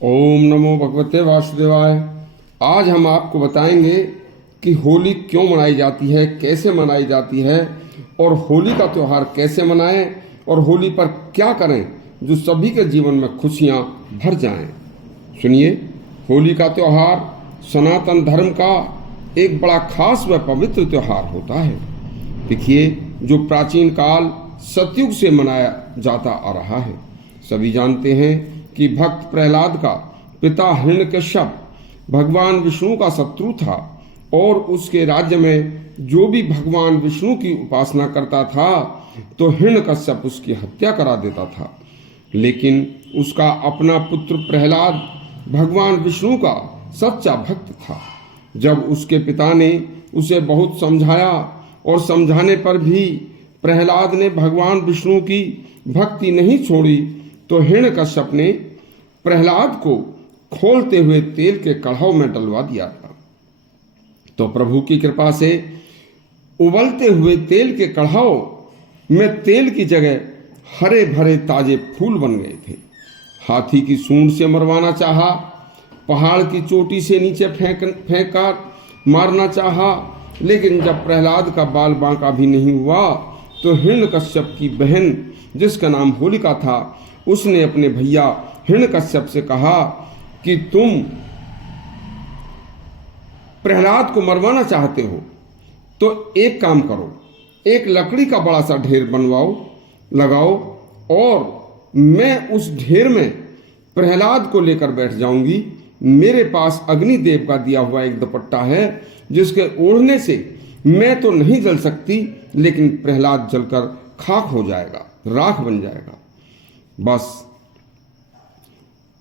ओम नमो भगवते वासुदेवाय। आज हम आपको बताएंगे कि होली क्यों मनाई जाती है, कैसे मनाई जाती है और होली का त्यौहार कैसे मनाएं और होली पर क्या करें जो सभी के जीवन में खुशियां भर जाएं। सुनिए, होली का त्यौहार सनातन धर्म का एक बड़ा खास व पवित्र त्यौहार होता है। देखिए, जो प्राचीन काल सतयुग से मनाया जाता आ रहा है। सभी जानते हैं कि भक्त प्रहलाद का पिता हिरण्यकश्यप भगवान विष्णु का शत्रु था और उसके राज्य में जो भी भगवान विष्णु की उपासना करता था तो हिरण्यकश्यप उसकी हत्या करा देता था। लेकिन उसका अपना पुत्र प्रहलाद भगवान विष्णु का सच्चा भक्त था। जब उसके पिता ने उसे बहुत समझाया और समझाने पर भी प्रहलाद ने भगवान विष्णु की भक्ति नहीं छोड़ी तो हिरण्यकश्यप ने प्रहलाद को खोलते हुए तेल के कढ़ाव में डलवा दिया था। तो प्रभु की कृपा से उबलते हुए तेल के कढ़ाव में तेल की जगह हरे भरे ताजे फूल बन गए थे। हाथी की सूंड से मरवाना चाहा, पहाड़ की चोटी से नीचे फेंक कर मारना चाहा, लेकिन जब प्रहलाद का बाल बांका भी नहीं हुआ तो हिरण्यकश्यप की बहन जिसका नाम होलिका था, उसने अपने भैया हिरण्यकश्यप से कहा कि तुम प्रहलाद को मरवाना चाहते हो तो एक काम करो, एक लकड़ी का बड़ा सा ढेर बनवाओ, लगाओ और मैं उस ढेर में प्रहलाद को लेकर बैठ जाऊंगी। मेरे पास अग्निदेव का दिया हुआ एक दुपट्टा है जिसके ओढ़ने से मैं तो नहीं जल सकती, लेकिन प्रहलाद जलकर खाक हो जाएगा, राख बन जाएगा। बस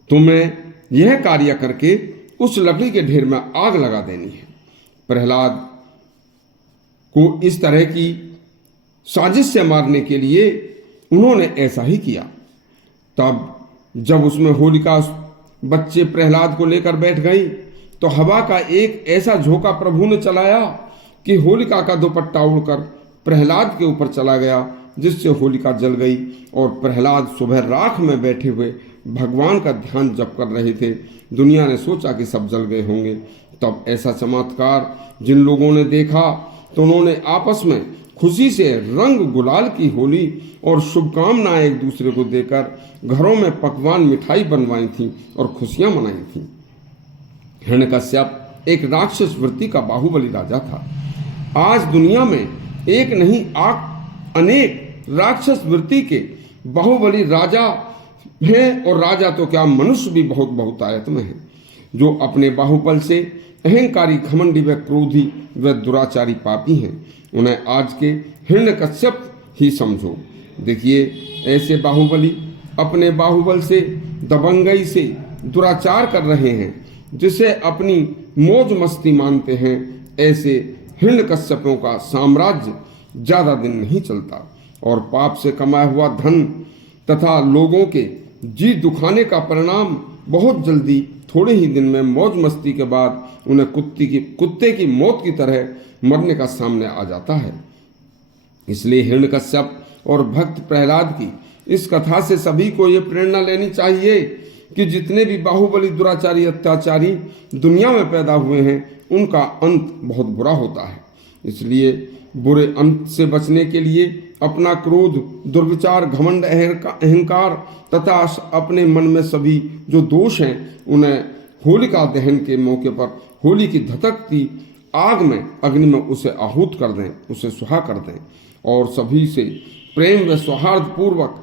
तुम्हें यह कार्य करके उस लकड़ी के ढेर में आग लगा देनी है। प्रहलाद को इस तरह की साजिश से मारने के लिए उन्होंने ऐसा ही किया। तब जब उसमें होलिका बच्चे प्रहलाद को लेकर बैठ गई तो हवा का एक ऐसा झोंका प्रभु ने चलाया कि होलिका का दुपट्टा उड़कर प्रहलाद के ऊपर चला गया, जिससे होलिका जल गई और प्रहलाद सुबह राख में बैठे हुए भगवान का ध्यान जप कर रहे थे। दुनिया ने सोचा कि सब जल गए होंगे। तब ऐसा चमत्कार जिन लोगों ने देखा तो उन्होंने आपस में खुशी से रंग गुलाल की होली और शुभकामनाएं एक दूसरे को देकर घरों में पकवान मिठाई बनवाई थी और खुशियां मनाई थी। हिरण्यकश्यप एक राक्षस वृत्ति का बाहुबली राजा था। आज दुनिया में एक नहीं अनेक राक्षस वृत्ति के बाहुबली राजा हैं, और राजा तो क्या, मनुष्य भी बहुत बहुतायत में हैं, जो अपने बाहुबल से अहंकारी, घमंडी व क्रोधी व दुराचारी पापी हैं। उन्हें आज के हिरण्यकश्यप ही समझो। देखिए, ऐसे बाहुबली अपने बाहुबल से, दबंगई से दुराचार कर रहे हैं, जिसे अपनी मौज मस्ती मानते हैं। ऐसे हिरण्यकश्यपों का साम्राज्य ज्यादा दिन नहीं चलता और पाप से कमाया हुआ धन तथा लोगों के जी दुखाने का परिणाम बहुत जल्दी, थोड़े ही दिन में मौज मस्ती के बाद उन्हें कुत्ते की मौत की तरह मरने का सामने आ जाता है। इसलिए हिरण्यकश्यप और भक्त प्रहलाद की इस कथा से सभी को ये प्रेरणा लेनी चाहिए कि जितने भी बाहुबली, दुराचारी, अत्याचारी दुनिया में पैदा हुए हैं, उनका अंत बहुत बुरा होता है। इसलिए बुरे अंत से बचने के लिए अपना क्रोध, दुर्विचार, घमंड, अहंकार तथा अपने मन में सभी जो दोष हैं उन्हें होलिका दहन के मौके पर होली की धधकती आग में, अग्नि में उसे आहूत कर दें, उसे सुहा कर दें और सभी से प्रेम व सौहार्द पूर्वक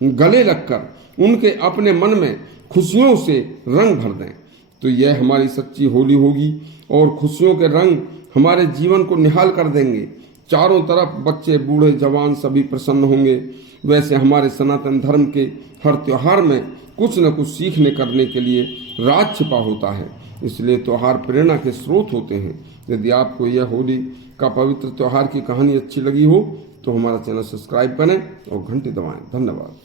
गले लगकर उनके अपने मन में खुशियों से रंग भर दें। तो यह हमारी सच्ची होली होगी और खुशियों के रंग हमारे जीवन को निहाल कर देंगे। चारों तरफ बच्चे, बूढ़े, जवान सभी प्रसन्न होंगे। वैसे हमारे सनातन धर्म के हर त्योहार में कुछ न कुछ सीखने करने के लिए राज छिपा होता है। इसलिए त्योहार प्रेरणा के स्रोत होते हैं। यदि आपको यह होली का पवित्र त्योहार की कहानी अच्छी लगी हो तो हमारा चैनल सब्सक्राइब करें और घंटी दबाएं। धन्यवाद।